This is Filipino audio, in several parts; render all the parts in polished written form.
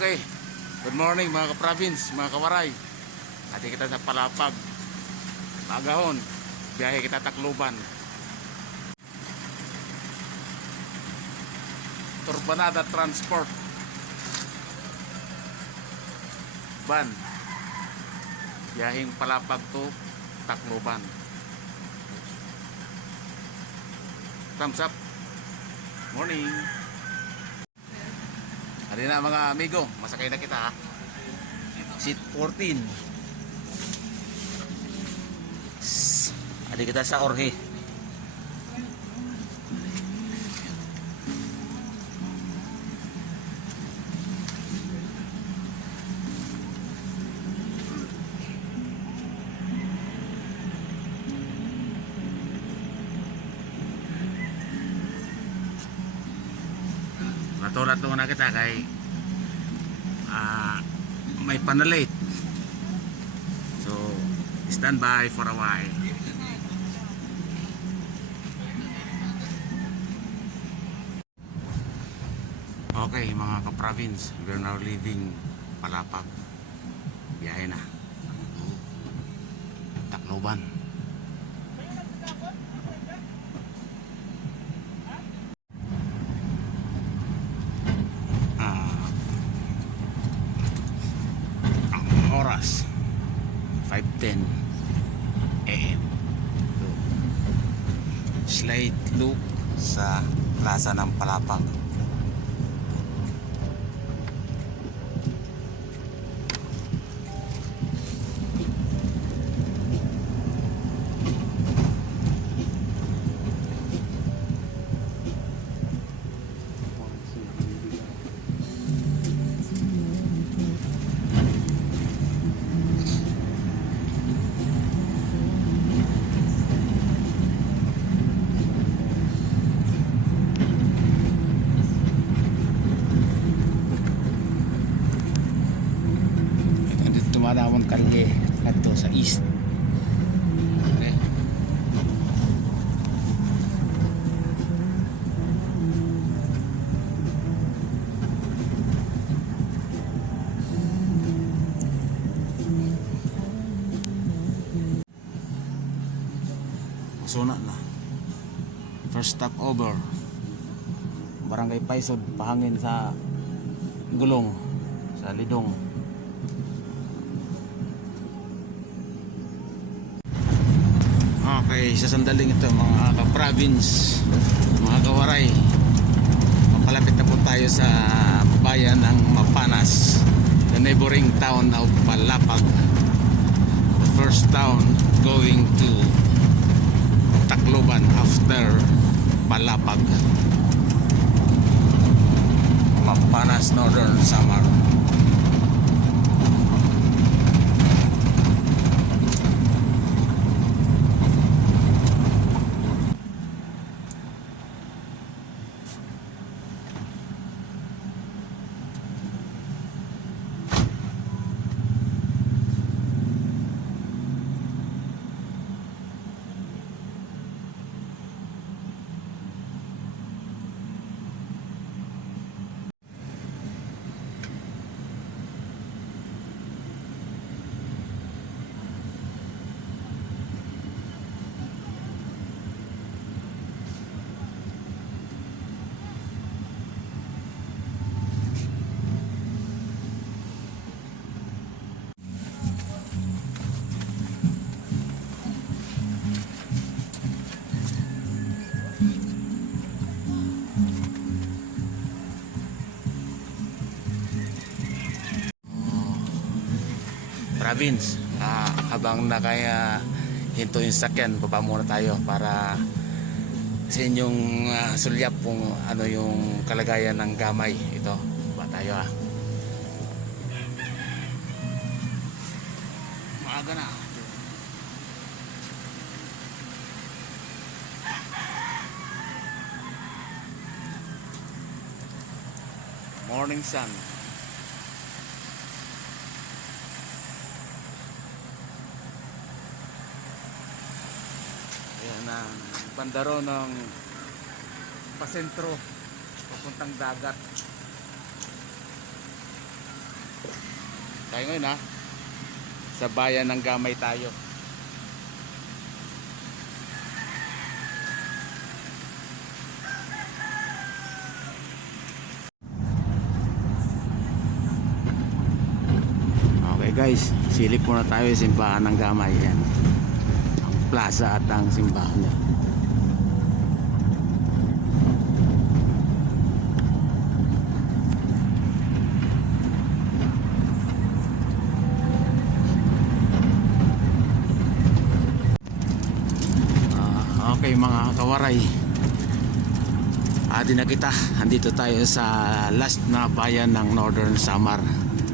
Okay, good morning mga ka-province, mga kawaray. Ati kita sa Palapag, Pagahon, biyahe kita Tacloban. Turbanada Transport van, biyaheng Palapag to Tacloban. Thumbs up. Morning. Hari na mga amigo, masakay na kita ha. Seat 14. Adi kita sa Orhe. Natulat na kita kay may panalate. So, stand by for a while. Okay mga ka-province, we're now leaving Palapag. Biyahe na Tacloban. Oras 5:10 AM. Slight loop sa plaza ng Palapag. Tumadawon kalye adto sa east. Okay. Masuna na. First stop over. Barangay Paisod, pahangin sa gulong sa Lidong. Okay, sa sandaling ito mga ka-province, mga kawaray, mapalapit na po tayo sa bayan ng Mapanas, the neighboring town of Palapag, the first town going to Tacloban after Palapag. Mapanas, Northern Samar. Province, habang nakaya hinto yung sakyan, baba muna tayo para sa inyong sulyap kung ano yung kalagayan ng gamay. Ito, baba tayo maaga na. Morning sun. Ng bandaro ng pasentro papuntang dagat. Tayo ngayon ha. Sa bayan ng Gamay tayo. Okay guys, silip muna tayo sa simbahan ng Gamay. Yan. Ang plaza at ang simbahan niya. Okay mga kawaray, adi na kita. Andito tayo sa last na bayan ng Northern Samar,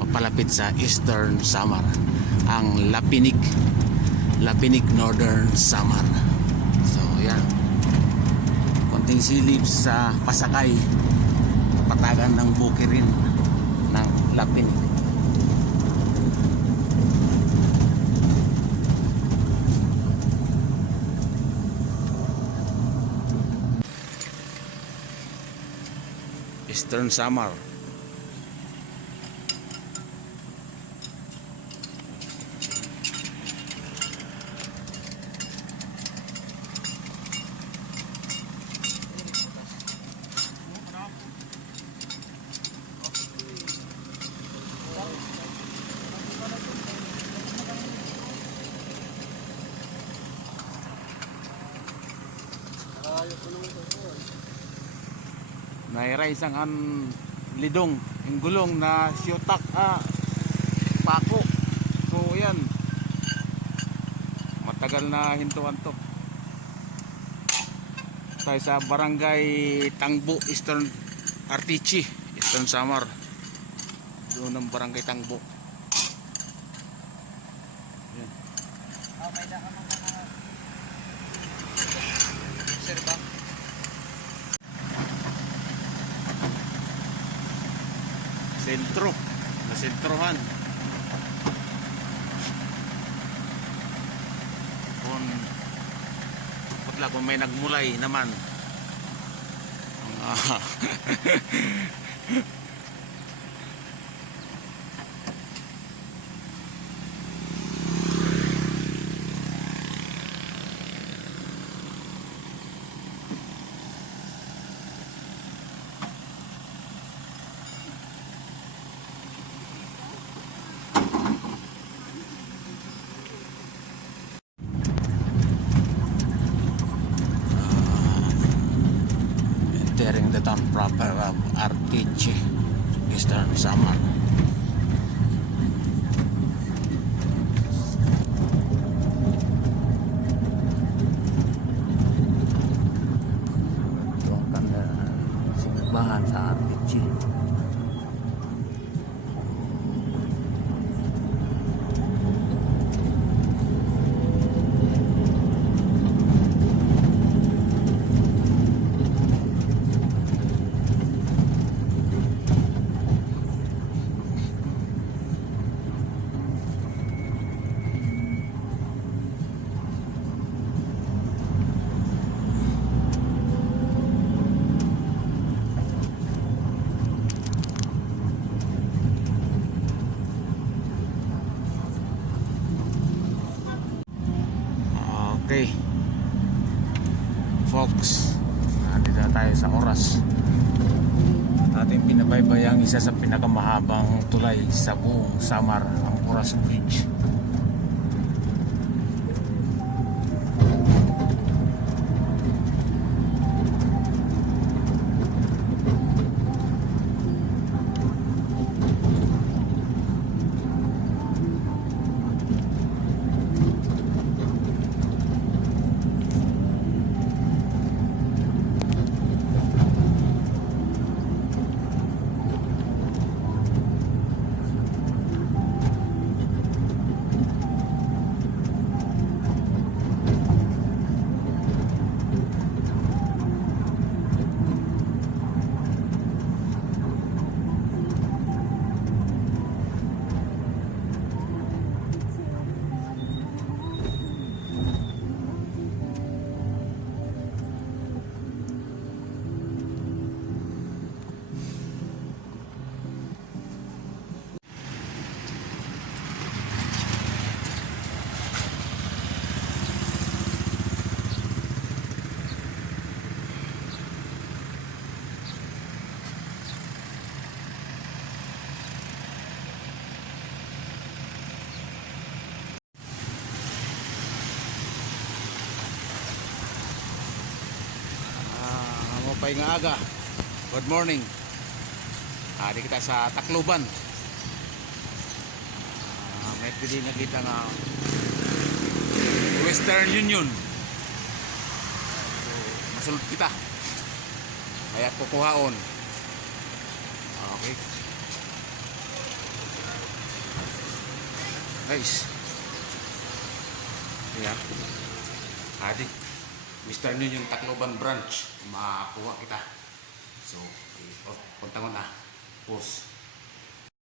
papalapit sa Eastern Samar, ang Lapinig Northern Samar. So yan, konting silip sa pasakay, patagan ng bukirin ng Lapinig. Eastern Samar. Naira isang lidong, yung gulong na siyutak pako. So yan, matagal na hintuan to. Tayo sa barangay Tangbo, Eastern Artichi, Eastern Samar. Doon ang barangay Tangbo. Yan. May daka mga sir ba? Sentro, nasentrohan. Kung may nagmulay naman. Entering the town proper of Artichi, Eastern Samar. Ito ang kanda simbahan sa Artichi. Okay folks, nandito na tayo sa oras. Ating pinabaybay ang isa sa pinakamahabang tulay sa buong Samar, ang Oras Bridge. mapay nga aga. Good morning. Di kita sa Tacloban. May pili nga kita nga Western Union. So, masulod kita. Kaya kukuhaon. Okay. Guys. Yan. Adi. Western Union Tacloban branch. Makakuha kita. So, punta ko na. Pause.